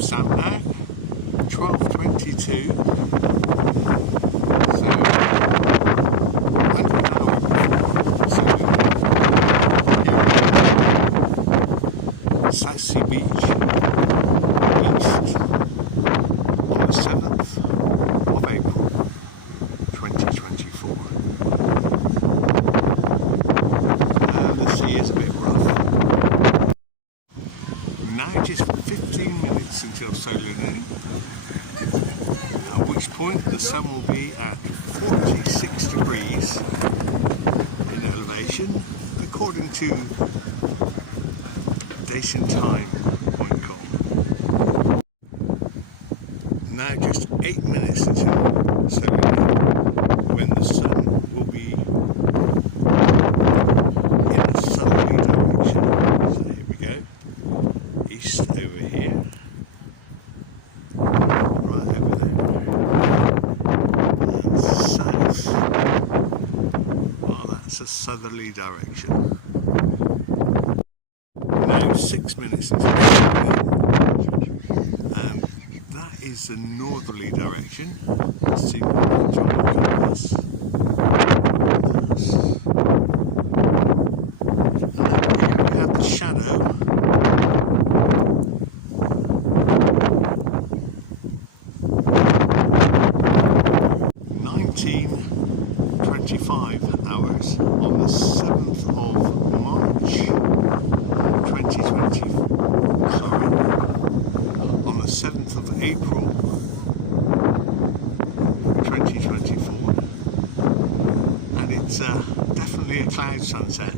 timestamp now, 12:22. So under an hour before, so here South Sea Beach, east, on the 7th of April 2024. The sea is a bit rough. Now just 15 minutes until solar noon, at which point the sun will be at 46 degrees in elevation, according to dateandtime.com. Now just 8 minutes until solar noon, when the sun will be in a southerly direction. So here we go. East over here, right over there, and south, well, that's a southerly direction. Now 6 minutes into the and that is the northerly direction. Let's see what the giant colours. And here we have the shadow. 19:25 hours on the 7th of March 2020, sorry, on the 7th of April 2024, and it's definitely a cloud sunset.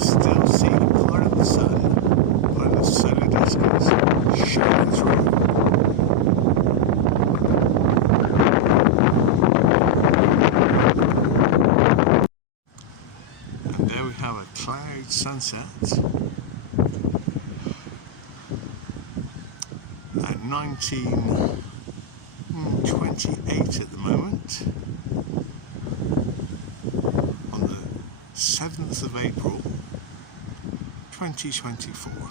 Still see part of the sun by the solar disk is shining through. And there we have a cloud sunset at 19:28 at the moment, on the 7th of April 2024.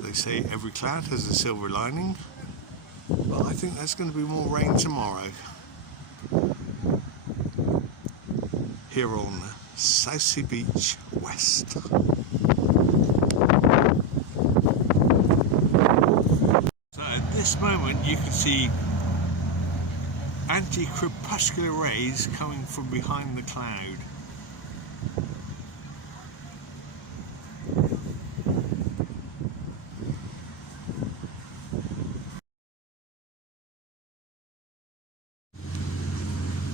They say every cloud has a silver lining, but I think there's going to be more rain tomorrow here on South Sea Beach West. So at this moment you can see anti-crepuscular rays coming from behind the cloud.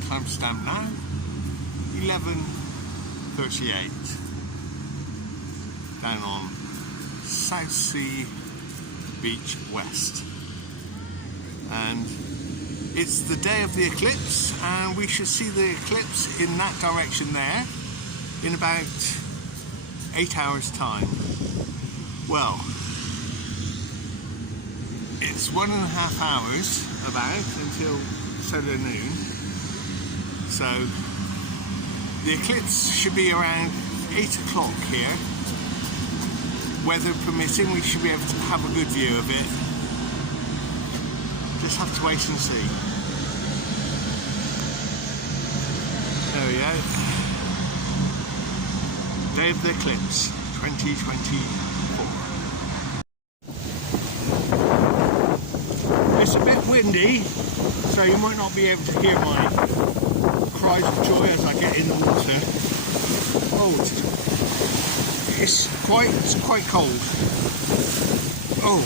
Timestamp now, 11:38, down on South Sea Beach West, and it's the day of the eclipse, and we should see the eclipse in that direction there in about 8 hours time. Well, it's 1.5 hours about until solar noon, so the eclipse should be around 8 o'clock here. Weather permitting, we should be able to have a good view of it. Just have to wait and see. There we go. Day of the eclipse 2024. It's a bit windy, so you might not be able to hear my cries of joy as I get in the water. Oh, it's quite cold. Oh,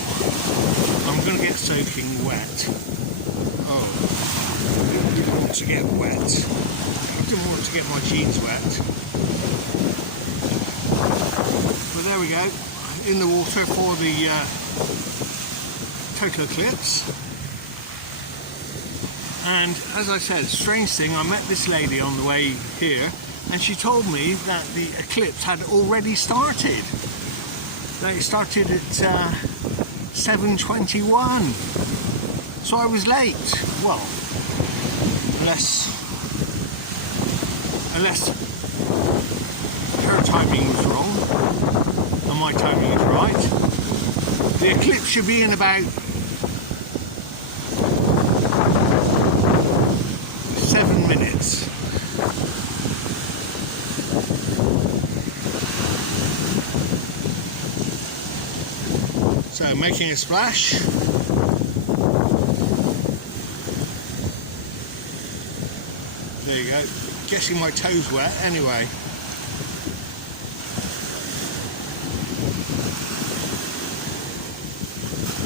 I'm going to get soaking wet. Oh, I didn't want to get wet. I didn't want to get my jeans wet. But there we go, in the water for the total eclipse. And as I said, strange thing, I met this lady on the way here, and she told me that the eclipse had already started. They started at 7:21, so I was late. Well, unless her timing was wrong and my timing is right. The eclipse should be in about 7 minutes. So making a splash. There you go. Getting my toes wet anyway.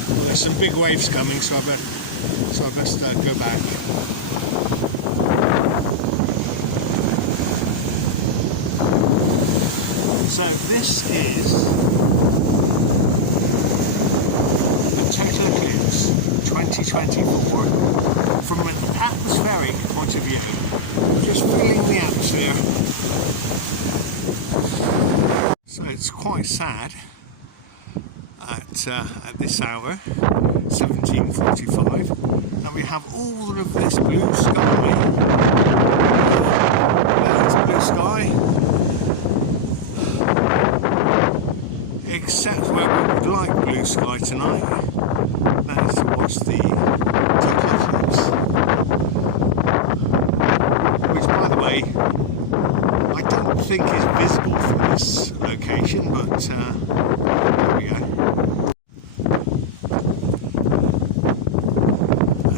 Well, there's some big waves coming, so I best go back. So this is the total eclipse 2024 from an atmospheric point of view. Just feeling the atmosphere. So it's quite sad at this hour, 17:45, and we have all of this blue sky. There's blue sky. Except where we would like blue sky tonight, that is to watch the total eclipse, which, by the way, I don't think is visible from this location, but there we go.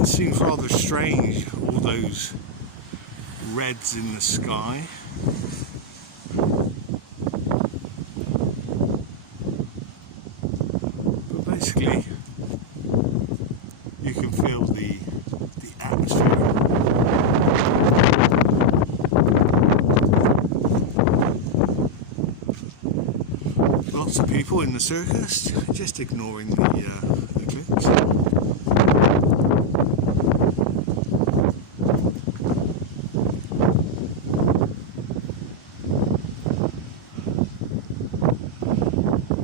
It seems rather strange, all those reds in the sky. Basically, you can feel the atmosphere. Lots of people in the circus, just ignoring the eclipse.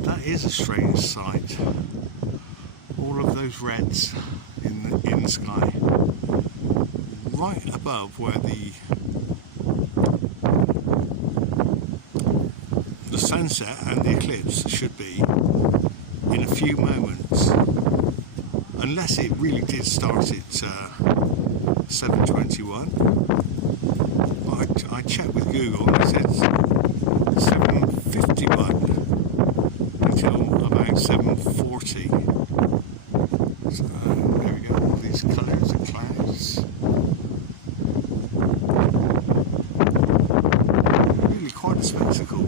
That is a strange sight. All of those reds in the sky, right above where the sunset and the eclipse should be in a few moments, unless it really did start at 7:21. I checked with Google and it said 7:51 until about 7:40. So there we go, all these colours and clouds. Really quite a spectacle.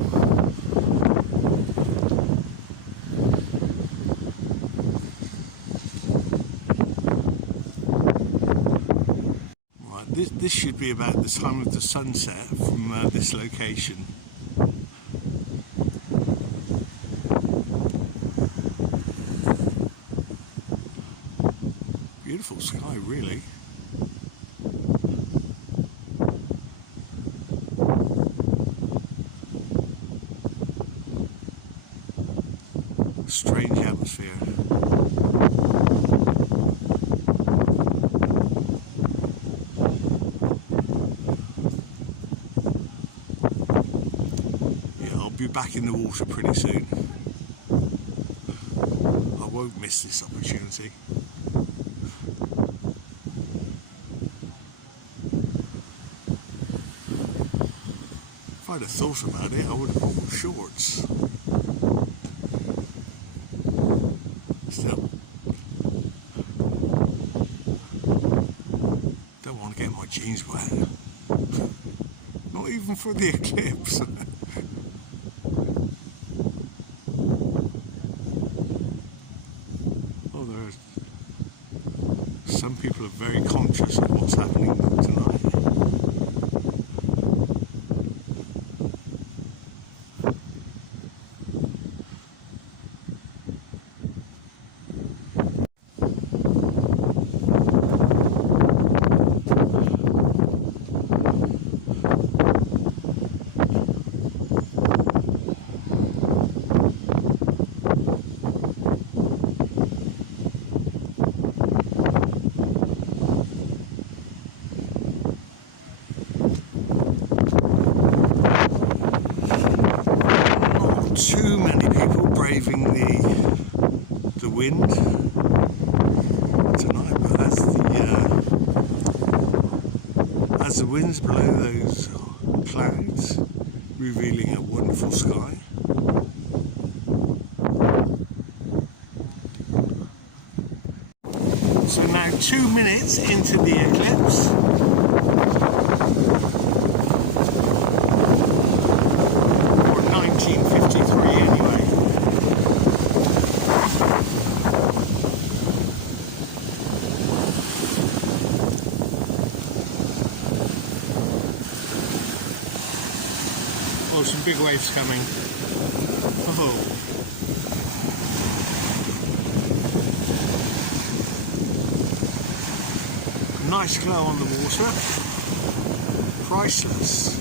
Right, this should be about the time of the sunset from this location. Beautiful sky, really. Strange atmosphere. Yeah, I'll be back in the water pretty soon. I won't miss this opportunity. If I'd have thought about it, I would have bought shorts. Still, don't want to get my jeans wet. Not even for the eclipse. Oh, some people are very conscious of what's happening tonight. not too many people braving the wind tonight, but as the winds blow those clouds, revealing a wonderful sky. So now 2 minutes into the eclipse. Or 1953 anyway. Oh, some big waves coming. Oh. Nice glow on the water, priceless.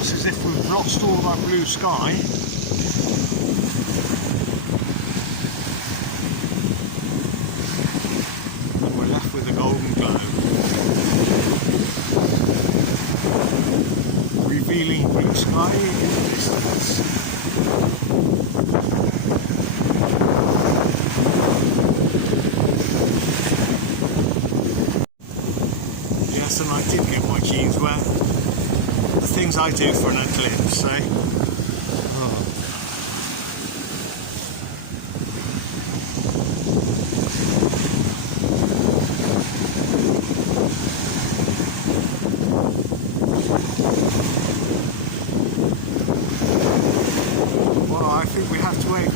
As if we've lost all that blue sky. And we're left with a golden glow, revealing blue sky in the distance. Yes, and I did get my jeans wet. Things I do for an eclipse, eh? Oh. Well, I think we have to wait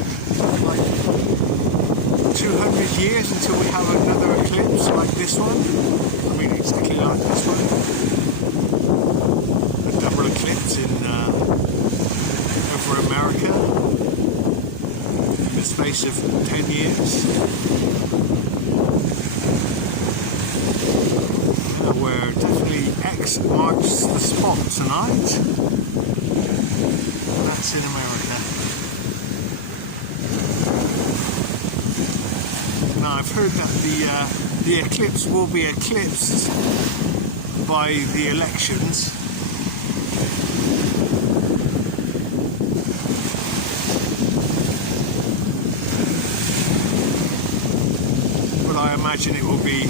like 200 years until we have another eclipse like this one. I mean, exactly like this one. Double eclipse in over America in the space of 10 years. Where definitely X marks the spot tonight. And that's in America. Now I've heard that the eclipse will be eclipsed by the elections. I imagine it will be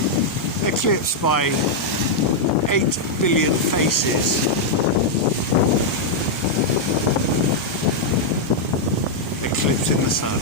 eclipsed by 8 billion faces. Eclipse in the sun.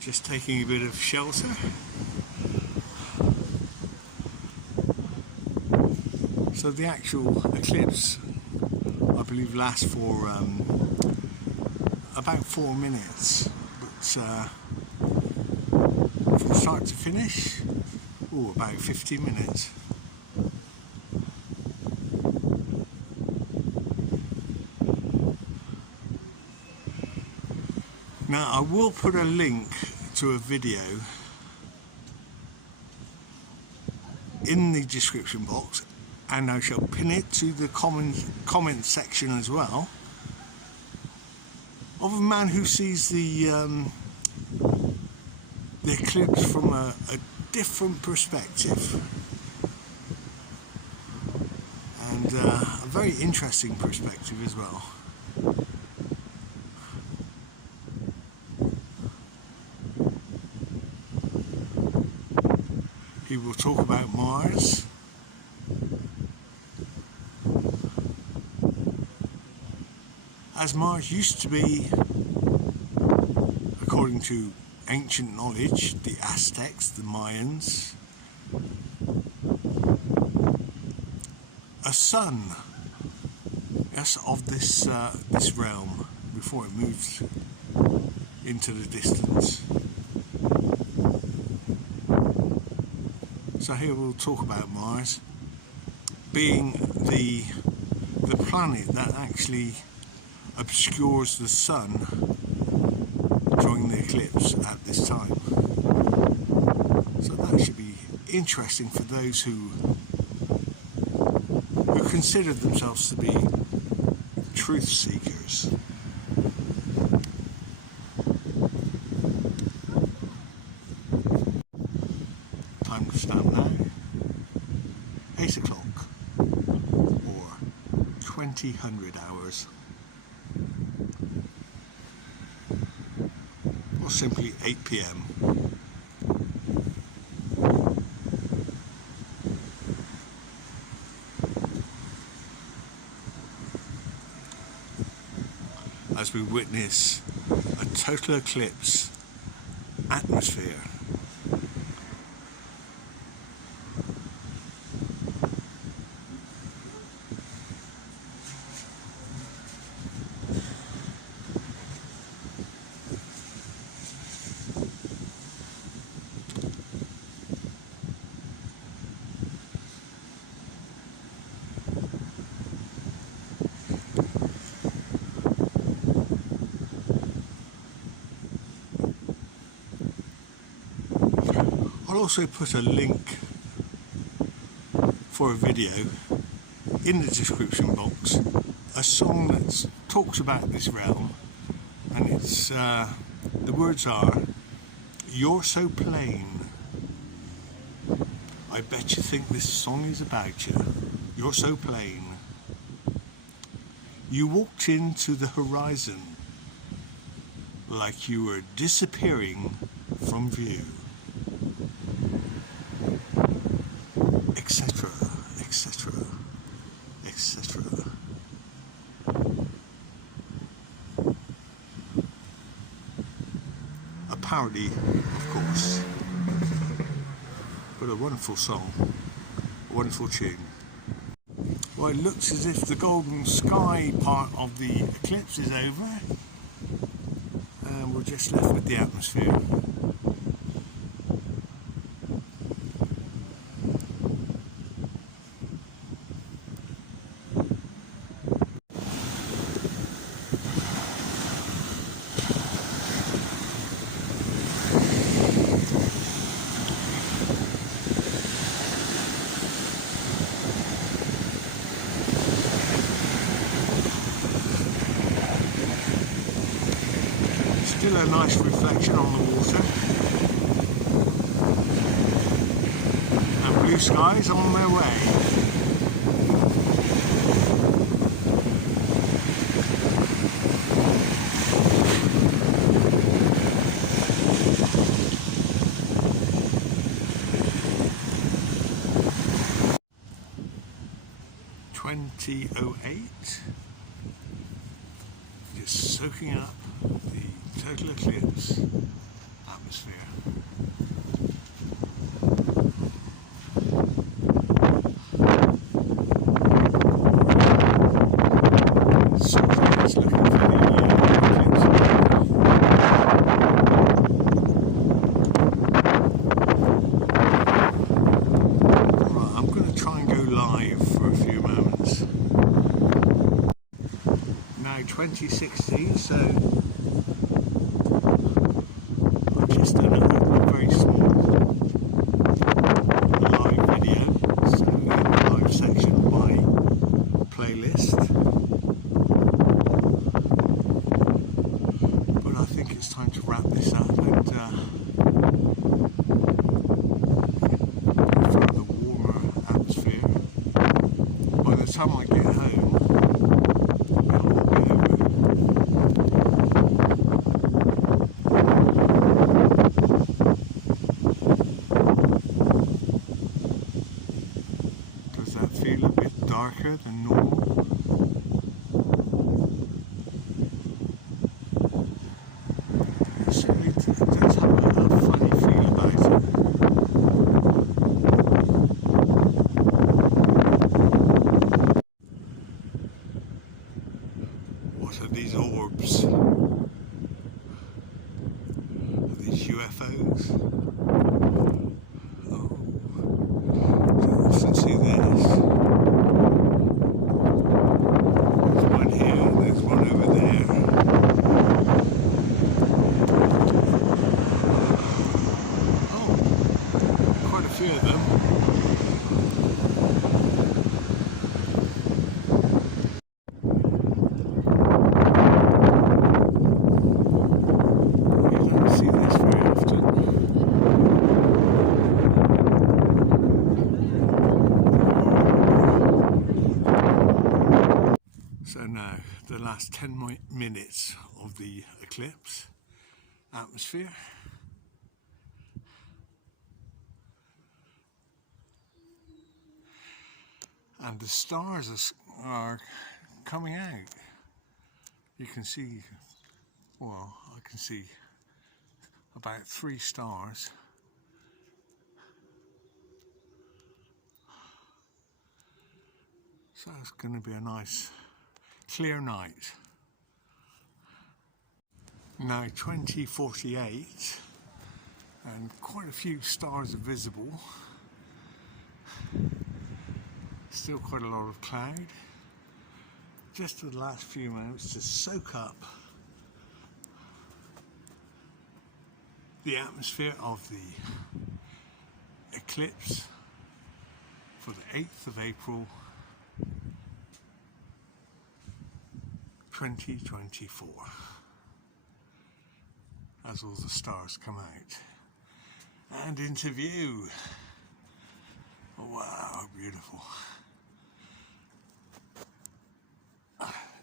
Just taking a bit of shelter. So the actual eclipse, I believe, lasts for about 4 minutes, but from start to finish, about 15 minutes. Now I will put a link to a video in the description box, and I shall pin it to the comment section as well, of a man who sees the eclipse from a different perspective, and a very interesting perspective as well. People talk about Mars. As Mars used to be, according to ancient knowledge, the Aztecs, the Mayans, a sun, yes, of this this realm before it moved into the distance. So here we'll talk about Mars being the planet that actually obscures the sun during the eclipse at this time. So that should be interesting for those who consider themselves to be truth seekers. Time to stamp now. 8 o'clock or 2000 hours, or simply 8 p.m. as we witness a total eclipse atmosphere. I'll also put a link for a video in the description box, a song that talks about this realm, and it's the words are, "You're so plain. I bet you think this song is about you. You're so plain. You walked into the horizon like you were disappearing from view." Etc, etc, etc. A parody, of course, but a wonderful song, a wonderful tune. Well, it looks as if the golden sky part of the eclipse is over, and we're just left with the atmosphere. Still a nice reflection on the water, and blue skies on their way. (20:08), just soaking up the total eclipse atmosphere. Sunrise looking for the eclipse. Right, I'm going to try and go live for a few moments. Now 2016, so just done a very small live video, so in the live section of my playlist, but I think it's time to wrap this up and for the warmer atmosphere. By the time I get home, it'll all be over. clearer than normal. It certainly does have a funny feel about it. What are these orbs? Are these UFOs? Oh, don't often see this. There's one here, there's one over there. Oh, quite a few of them. So now, the last 10 minutes of the eclipse atmosphere. And the stars are coming out. You can see, well, I can see about 3 stars. So it's going to be a nice clear night. Now 20:48 and quite a few stars are visible. Still quite a lot of cloud. Just for the last few moments to soak up the atmosphere of the eclipse for the 8th of April 2024, as all the stars come out and into view. Wow, beautiful.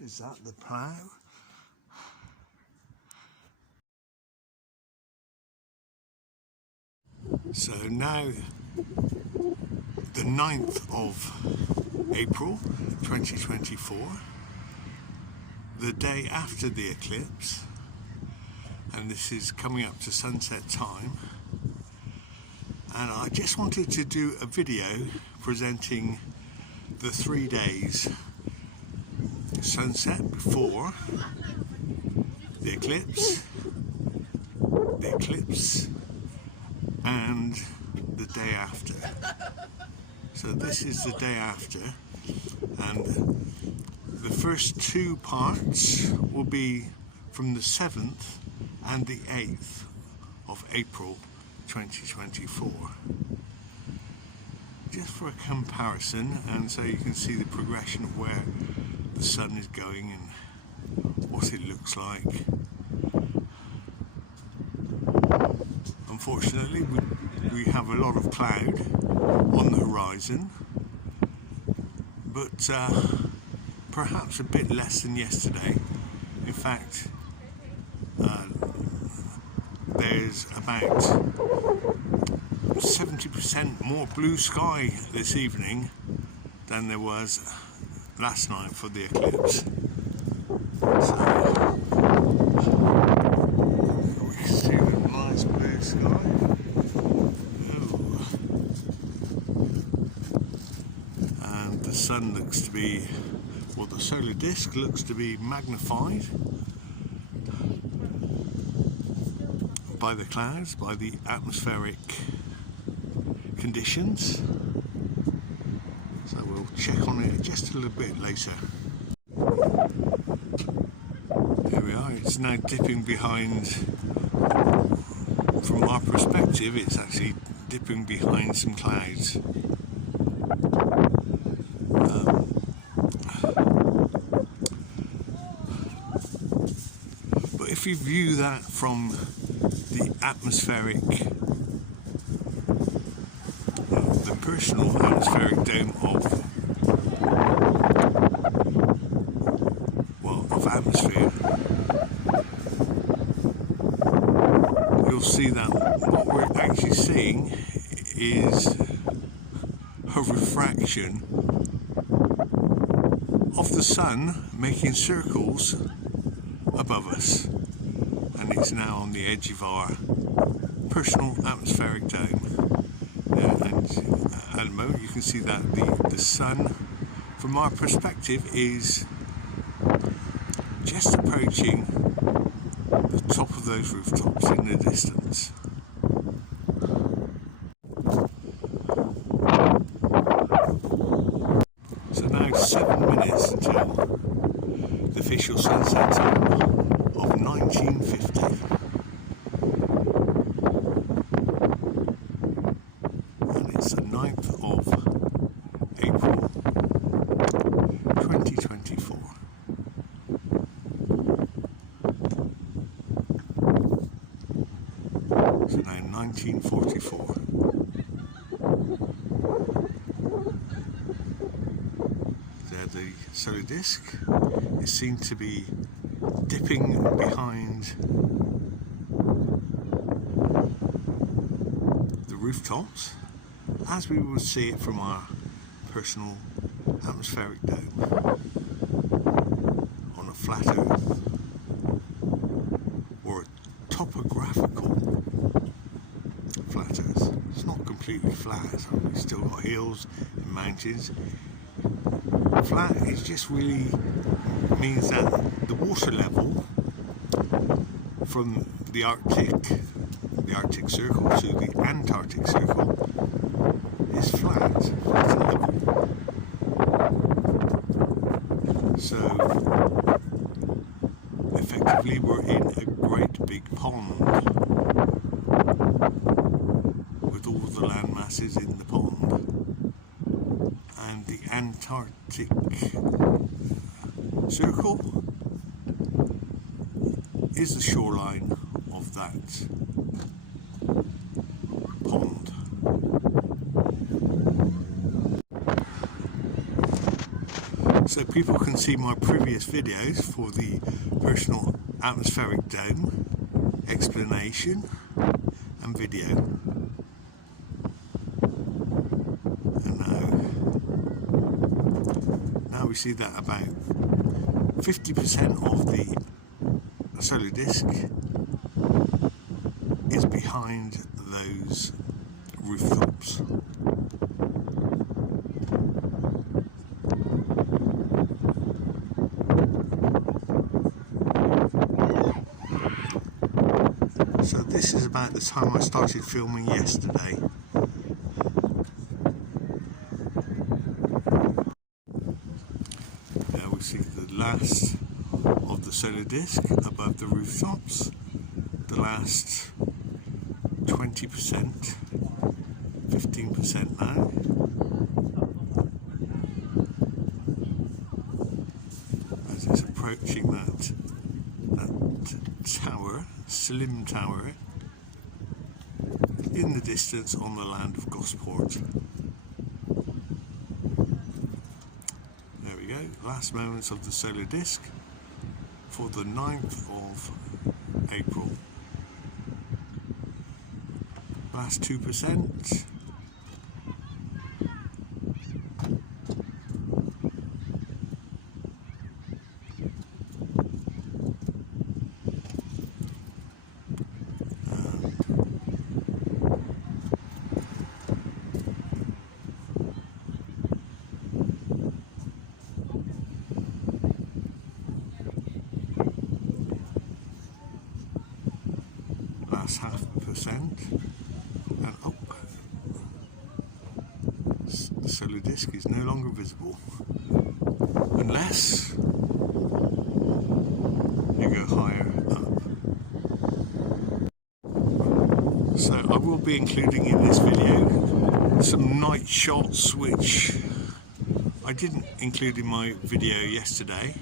Is that the plough? So now the 9th of April 2024, the day after the eclipse, and this is coming up to sunset time, and I just wanted to do a video presenting the 3 days: sunset before the eclipse, and the day after. So this is the day after, and the first 2 parts will be from the 7th and the 8th of April 2024. Just for a comparison, and so you can see the progression of where the sun is going and what it looks like. Unfortunately, we have a lot of cloud on the horizon, but perhaps a bit less than yesterday. In fact, there's about 70% more blue sky this evening than there was last night for the eclipse. So we can see the nice blue sky. Ooh. And the sun looks to be, well, the solar disk looks to be magnified by the clouds, by the atmospheric conditions. So we'll check on it just a little bit later. Here we are, it's now dipping behind, from our perspective, it's actually dipping behind some clouds. But if you view that from the atmospheric, the personal atmospheric dome of atmosphere, you'll see that what we're actually seeing is a refraction of the sun making circles above us, and it's now on the edge of our personal atmospheric dome. And at the moment you can see that the sun from our perspective is just approaching the top of those rooftops in the distance. So now 7 minutes until the official sunset time of 1950. And it's the 9th of April 2024. So now 1944. There the solar disk is seen to be dipping behind the rooftops as we would see it from our personal atmospheric dome on a flat earth or a topographical flat earth. It's not completely flat, we've still got hills and mountains. Flat is just really means that the water level from the Arctic Circle to the Antarctic Circle is flat and level. So effectively we're in a great big pond with all the land masses in the pond, and the Antarctic Circle is the shoreline of that pond. So people can see my previous videos for the personal atmospheric dome explanation and video. And now we see that about 50% of the solar disk is behind those rooftops. So this is about the time I started filming yesterday. There we see the last of the solar disk above the rooftops, the last 20%, 15% now. As it's approaching that tower, slim tower, in the distance on the land of Gosport. There we go, last moments of the solar disk for the 9th of April. Last 2%. Last 0.5%, and oh, the solar disk is no longer visible unless you go higher up. So I will be including in this video some night shots which I didn't include in my video yesterday,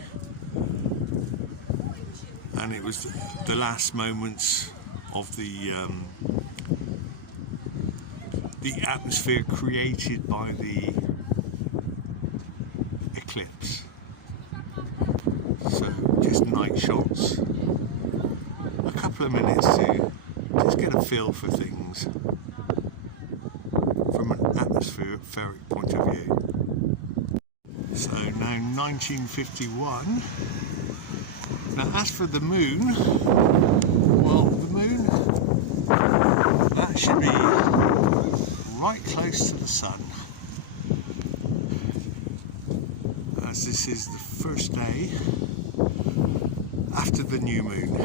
and it was the last moments of the atmosphere created by the eclipse. So just night shots, a couple of minutes to just get a feel for things from an atmospheric point of view. So now 1951. Now as for the moon, well, the moon, that should be right close to the sun, as this is the first day after the new moon.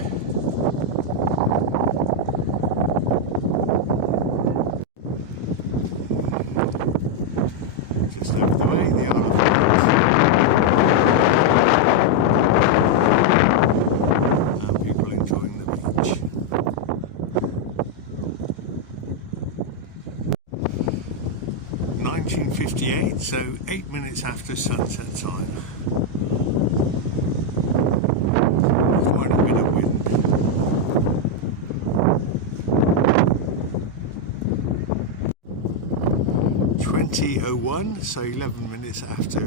Just over the way, the Isle of Wight. And people enjoying the beach. 1958, so 8 minutes after sunset time. Quite a bit of wind. 20:01, so 11 minutes after